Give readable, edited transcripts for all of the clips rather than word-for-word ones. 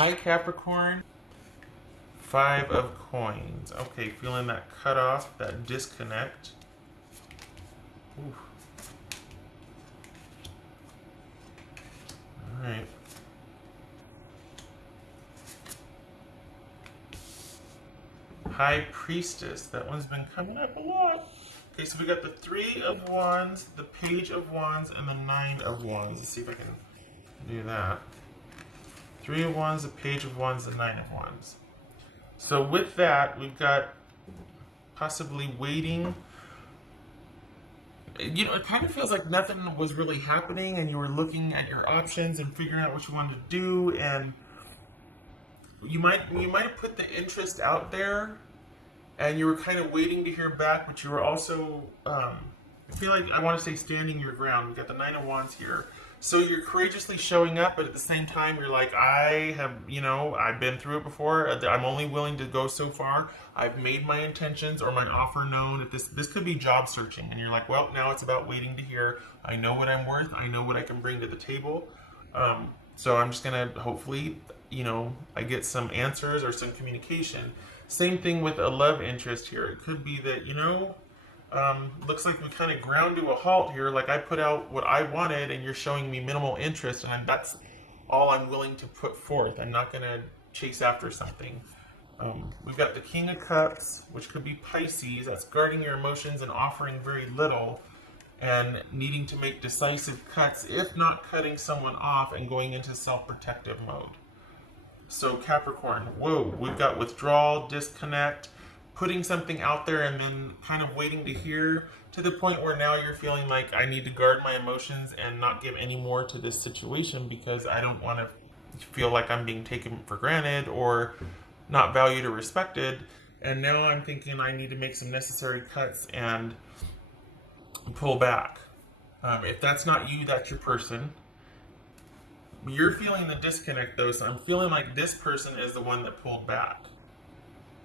Hi Capricorn. Five of coins. Okay, feeling that cut off, that disconnect. Ooh. Alright. High Priestess. That one's been coming up a lot. Okay, so we got the Three of Wands, the Page of Wands, and the Nine of Wands. Let's see if I can do that. Three of Wands, the Page of Wands, the Nine of Wands. So with that, we've got possibly waiting. You know, it kind of feels like nothing was really happening, and you were looking at your options and figuring out what you wanted to do, and you might have put the interest out there, and you were kind of waiting to hear back, but you were also I feel like I want to say standing your ground. We've got the Nine of Wands here. So you're courageously showing up, but at the same time, you're like, I have, you know, I've been through it before. I'm only willing to go so far. I've made my intentions or my offer known. If this could be job searching, and you're like, well, now it's about waiting to hear. I know what I'm worth. I know what I can bring to the table. So I'm just gonna hopefully, you know, I get some answers or some communication. Same thing with a love interest here. It could be that, you know, looks like we kind of ground to a halt here. Like I put out what I wanted and you're showing me minimal interest, and that's all I'm willing to put forth. I'm not going to chase after something. We've got the King of Cups, which could be Pisces. That's guarding your emotions and offering very little and needing to make decisive cuts, if not cutting someone off and going into self-protective mode. So Capricorn, whoa, we've got withdrawal, disconnect, putting something out there and then kind of waiting to hear, to the point where now you're feeling like I need to guard my emotions and not give any more to this situation because I don't want to feel like I'm being taken for granted or not valued or respected. And now I'm thinking I need to make some necessary cuts and pull back. If that's not you, that's your person. You're feeling the disconnect though, so I'm feeling like this person is the one that pulled back.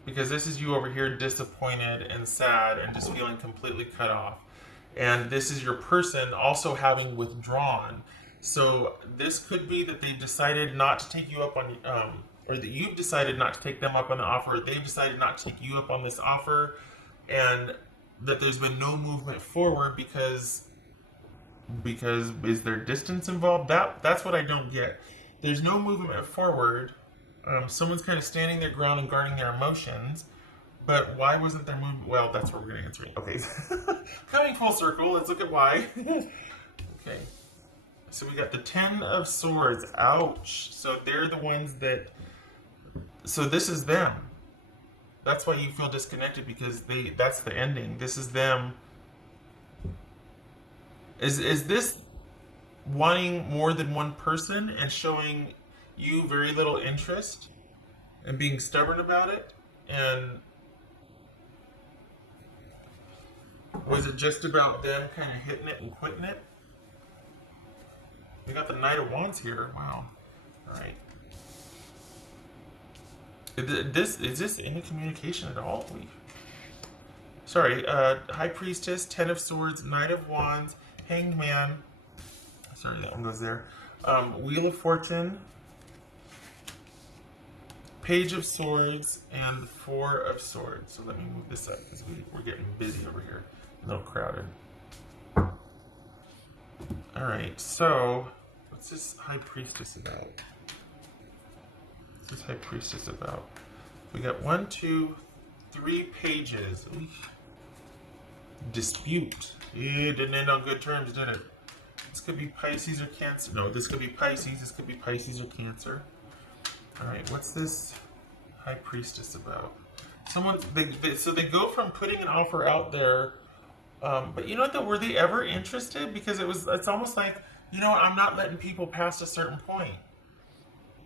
Because this is you over here disappointed and sad and just feeling completely cut off. And this is your person also having withdrawn. So this could be that they've decided not to take you up on, or that you've decided not to take them up on the offer, or they've decided not to take you up on this offer, and that there's been no movement forward because is there distance involved? That's what I don't get. There's no movement forward. Someone's kind of standing their ground and guarding their emotions, but why wasn't there movement? Well, that's what we're going to answer. Okay, coming full circle, let's look at why. Okay, so we got the Ten of Swords. Ouch. So they're the ones that, so this is them. That's why you feel disconnected, because that's the ending. This is them. Is this wanting more than one person and showing you very little interest and being stubborn about it? And was it just about them kind of hitting it and quitting it? We got the Knight of Wands here. Wow. All right. Is this any communication at all? Sorry. High Priestess, Ten of Swords, Knight of Wands, Hanged Man. Sorry, that one goes there. Wheel of Fortune, Page of Swords, and Four of Swords. So let me move this up because we're getting busy over here. A little crowded. Alright, so what's this High Priestess about? What's this High Priestess about? We got 1, 2, 3 pages. Oof. Dispute. It didn't end on good terms, did it? This could be Pisces or Cancer. No, this could be Pisces. This could be Pisces or Cancer. Alright, what's this High Priestess about? So they go from putting an offer out there, but you know what though, were they ever interested? Because it's almost like, you know, I'm not letting people past a certain point.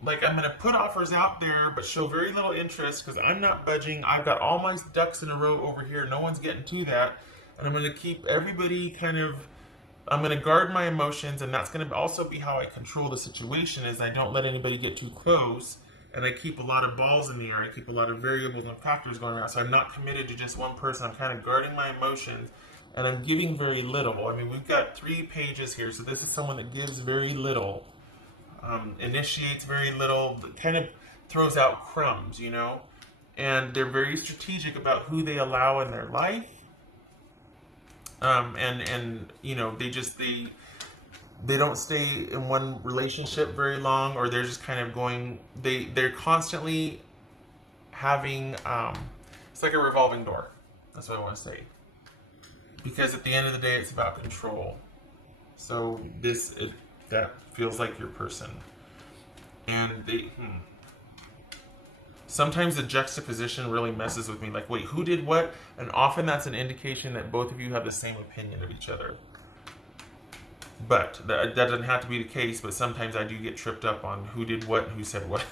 Like, I'm going to put offers out there, but show very little interest because I'm not budging. I've got all my ducks in a row over here. No one's getting to that. And I'm going to keep everybody I'm going to guard my emotions, and that's going to also be how I control the situation, is I don't let anybody get too close, and I keep a lot of balls in the air. I keep a lot of variables and factors going around, so I'm not committed to just one person. I'm kind of guarding my emotions, and I'm giving very little. I mean, we've got 3 pages here, so this is someone that gives very little. initiates very little, kind of throws out crumbs, you know? And they're very strategic about who they allow in their life. And you know, they don't stay in one relationship very long, or they're just kind of going, they're constantly having, it's like a revolving door. That's what I want to say. Because at the end of the day, it's about control. So that feels like your person. And sometimes the juxtaposition really messes with me. Like, wait, who did what? And often that's an indication that both of you have the same opinion of each other. But that doesn't have to be the case, but sometimes I do get tripped up on who did what and who said what.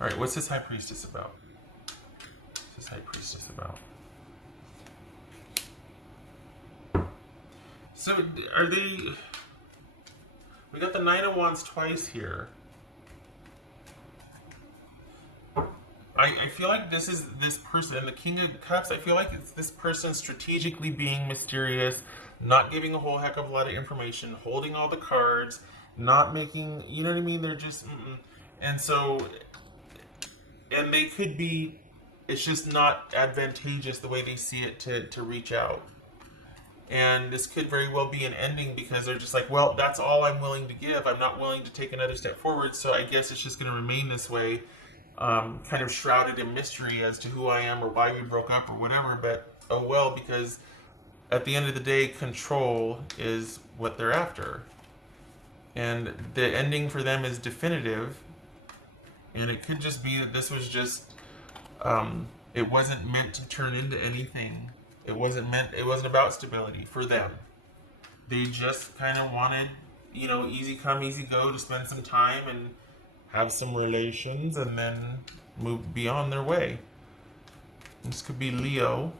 All right, what's this High Priestess about? What's this High Priestess about? So, are they... We got the Nine of Wands twice here. I feel like this is this person, the King of Cups, I feel like it's this person strategically being mysterious, not giving a whole heck of a lot of information, holding all the cards, not making, you know what I mean? They're just, and so, and they could be, it's just not advantageous the way they see it to reach out. And this could very well be an ending because they're just like, well, that's all I'm willing to give. I'm not willing to take another step forward, so I guess it's just going to remain this way. Kind of shrouded in mystery as to who I am or why we broke up or whatever, but oh well, because at the end of the day, control is what they're after. And the ending for them is definitive, and it could just be that this was just, it wasn't meant to turn into anything. It wasn't about stability for them. They just kind of wanted, you know, easy come, easy go, to spend some time and have some relations and then move beyond their way. This could be Leo.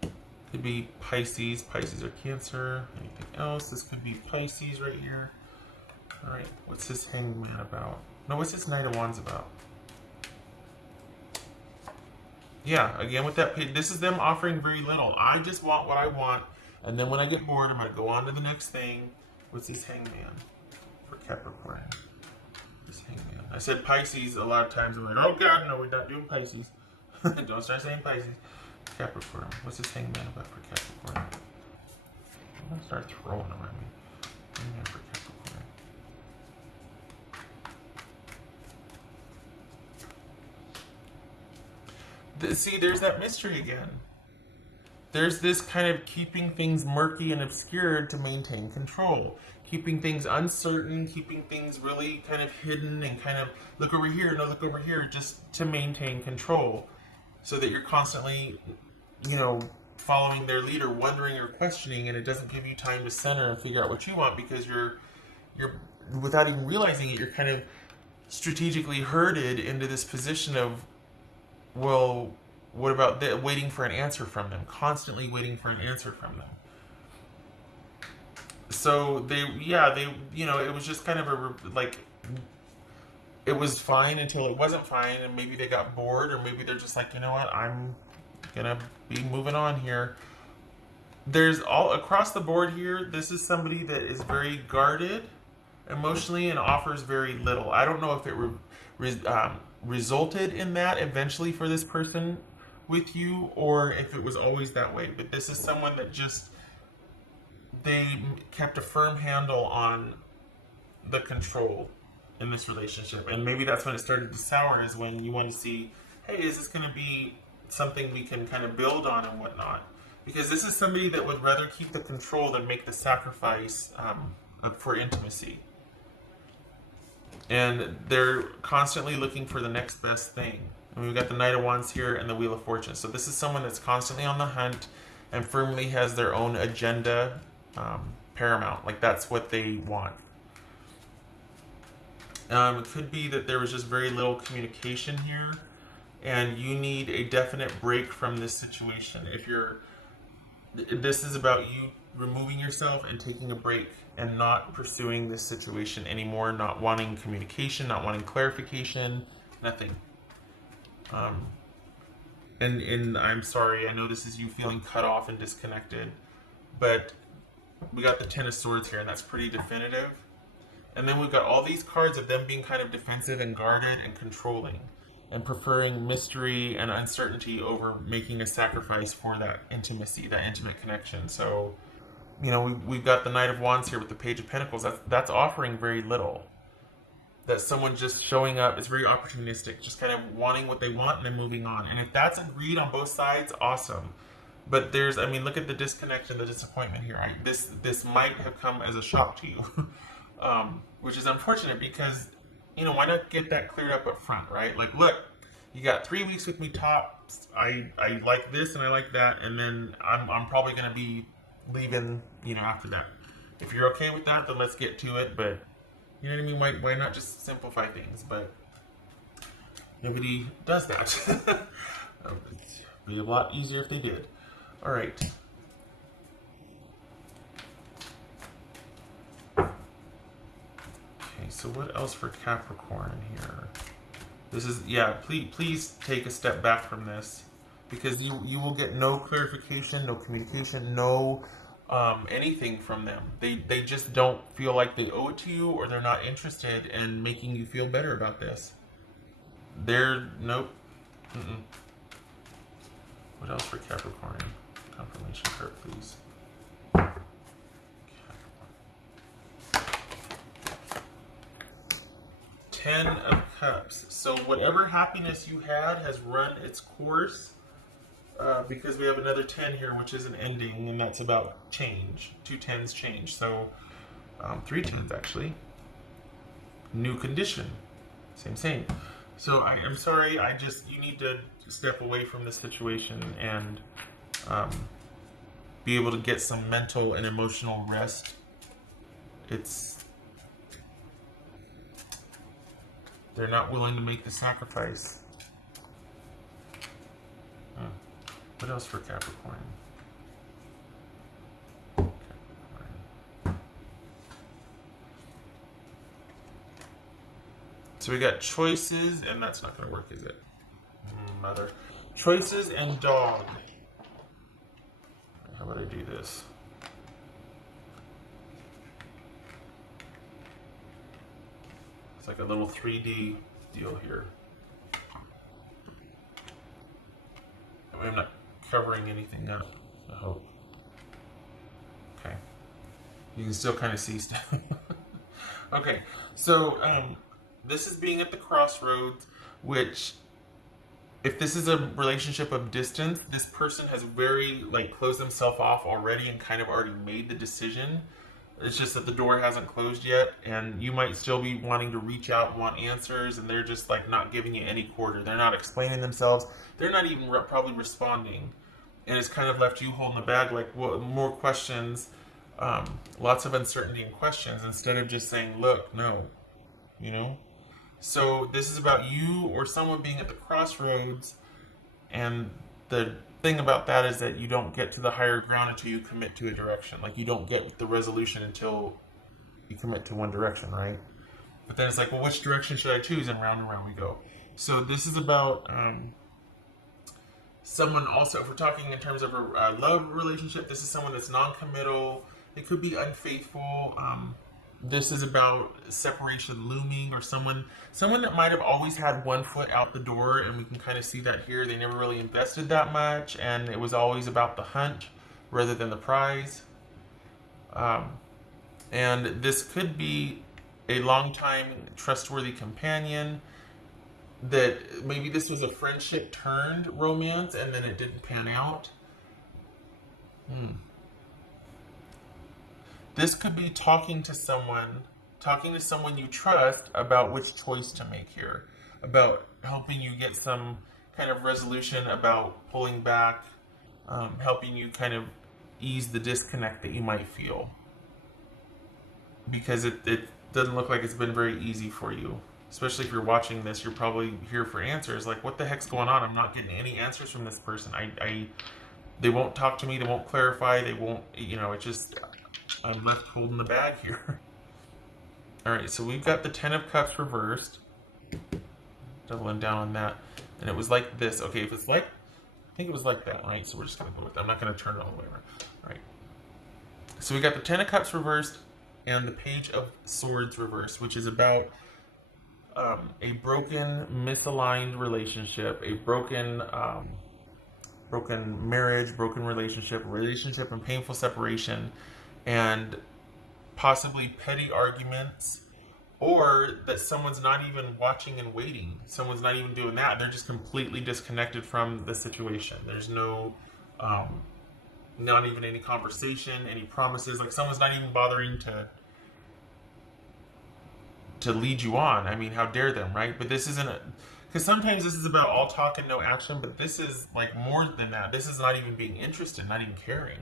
Could be Pisces. Pisces or Cancer. Anything else? This could be Pisces right here. Alright, what's this Hanged Man about? No, what's this Knight of Wands about? Yeah, again with that, this is them offering very little. I just want what I want, and then when I get bored, I'm going to go on to the next thing. What's this Hanged Man for Capricorn? I said Pisces a lot of times. I'm like, oh God, no, we're not doing Pisces. Don't start saying Pisces. Capricorn. What's this Hanged Man about for Capricorn? I'm going to start throwing them at me. Hanged Man for Capricorn. See, there's that mystery again. There's this kind of keeping things murky and obscured to maintain control. Keeping things uncertain, keeping things really kind of hidden and kind of look over here, no, look over here, just to maintain control. So that you're constantly, you know, following their lead or wondering or questioning, and it doesn't give you time to center and figure out what you want because you're without even realizing it, you're kind of strategically herded into this position of, well, what about waiting for an answer from them, constantly waiting for an answer from them. So they, you know, it was just kind of it was fine until it wasn't fine, and maybe they got bored, or maybe they're just like, you know what, I'm gonna be moving on here. There's all across the board here, this is somebody that is very guarded emotionally and offers very little. I don't know if it resulted in that eventually for this person with you, or if it was always that way, but this is someone that just, they kept a firm handle on the control in this relationship. And maybe that's when it started to sour, is when you want to see, hey, is this going to be something we can kind of build on and whatnot? Because this is somebody that would rather keep the control than make the sacrifice for intimacy. And they're constantly looking for the next best thing. And we've got the Knight of Wands here and the Wheel of Fortune. So this is someone that's constantly on the hunt and firmly has their own agenda paramount. Like, that's what they want. It could be that there was just very little communication here, and you need a definite break from this situation. This is about you removing yourself and taking a break and not pursuing this situation anymore, not wanting communication, not wanting clarification, nothing. And I'm sorry, I know this is you feeling cut off and disconnected, but we got the Ten of Swords here, and that's pretty definitive. And then we've got all these cards of them being kind of defensive and guarded and controlling and preferring mystery and uncertainty over making a sacrifice for that intimacy, that intimate connection. So, you know, we've got the Knight of Wands here with the Page of Pentacles. That's offering very little. That someone just showing up is very opportunistic, just kind of wanting what they want and then moving on. And if that's agreed on both sides, awesome. But there's, I mean, look at the disconnection, the disappointment here. This might have come as a shock to you, which is unfortunate because, you know, why not get that cleared up front, right? Like, look, you got 3 weeks with me tops. I like this and I like that, and then I'm probably going to be leaving, you know, after that. If you're okay with that, then let's get to it. But you know what I mean? Why not just simplify things? But nobody does that. It'd be a lot easier if they did. All right. Okay, so what else for Capricorn here? This is, yeah, please take a step back from this, because you will get no clarification, no communication, no anything from them. They just don't feel like they owe it to you, or they're not interested in making you feel better about this. Nope. What else for Capricorn? Confirmation card, please. Ten of Cups. So whatever happiness you had has run its course, because we have another 10 here, which is an ending, and that's about change. 2 tens change. So 3 tens actually. New condition. Same. So I'm sorry. You need to step away from this situation and be able to get some mental and emotional rest. They're not willing to make the sacrifice. What else for Capricorn? So we got choices, and that's not going to work, is it? Mother. Choices and dog. How about I do this? It's like a little 3D deal here. I'm not covering anything up, I hope. Okay. You can still kind of see stuff. Okay, so this is being at the crossroads, which, if this is a relationship of distance, this person has very, closed themselves off already and kind of already made the decision. It's just that the door hasn't closed yet, and you might still be wanting to reach out, want answers, and they're just not giving you any quarter. They're not explaining themselves. They're not even probably responding, and it's kind of left you holding the bag, more questions, lots of uncertainty and questions, instead of just saying, look, no, you know? So this is about you or someone being at the crossroads, and the thing about that is that you don't get to the higher ground until you commit to a direction. You don't get the resolution until you commit to one direction, right? But then it's well, which direction should I choose? And round we go. So this is about someone also, if we're talking in terms of a love relationship, this is someone that's non-committal. It could be unfaithful. This is about separation looming, or someone that might have always had one foot out the door, and we can kind of see that here. They never really invested that much, and it was always about the hunt rather than the prize. And this could be a long-time trustworthy companion, that maybe this was a friendship turned romance, and then it didn't pan out. This could be talking to someone you trust about which choice to make here, about helping you get some kind of resolution, about pulling back, helping you kind of ease the disconnect that you might feel. Because it doesn't look like it's been very easy for you. Especially if you're watching this, you're probably here for answers. What the heck's going on? I'm not getting any answers from this person. They won't talk to me. They won't clarify. They won't, it just... I'm left holding the bag here. Alright, so we've got the 10 of Cups reversed. Doubling down on that. And it was like this. Okay, if it's I think it was like that, right? So we're just going to go with that. I'm not going to turn it all the way around. Alright. So we got the 10 of Cups reversed. and the Page of Swords reversed, which is about a broken, misaligned relationship, a broken marriage, broken relationship and painful separation, and possibly petty arguments, or that someone's not even watching and waiting. Someone's not even doing that. They're just completely disconnected from the situation. There's no, not even any conversation, any promises. Like someone's not even bothering to lead you on. I mean, how dare them, right? But this isn't a, because sometimes this is about all talk and no action, but this is like more than that. This is not even being interested, not even caring.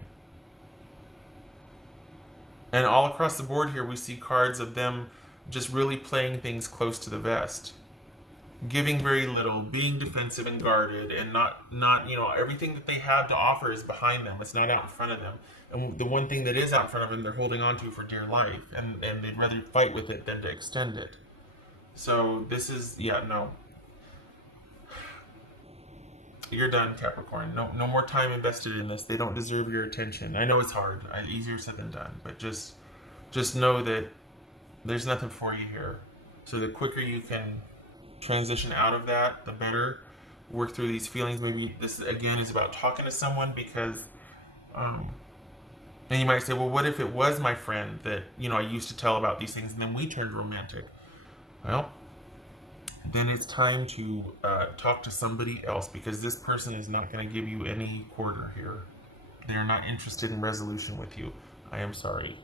And all across the board here, we see cards of them just really playing things close to the vest, giving very little, being defensive and guarded, and not everything that they have to offer is behind them. It's not out in front of them. And the one thing that is out in front of them, they're holding on to for dear life, and they'd rather fight with it than to extend it. So this is, no. You're done, Capricorn. No more time invested in this. They don't deserve your attention. I know it's hard. Easier said than done. But just know that there's nothing for you here. So the quicker you can transition out of that, the better. Work through these feelings. Maybe this, again, is about talking to someone because... and you might say, well, what if it was my friend that, I used to tell about these things and then we turned romantic? Well... then it's time to talk to somebody else, because this person is not going to give you any quarter here. They're not interested in resolution with you. I am sorry.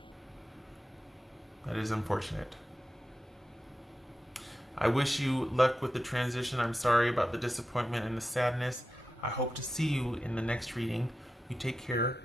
That is unfortunate. I wish you luck with the transition. I'm sorry about the disappointment and the sadness. I hope to see you in the next reading. You take care.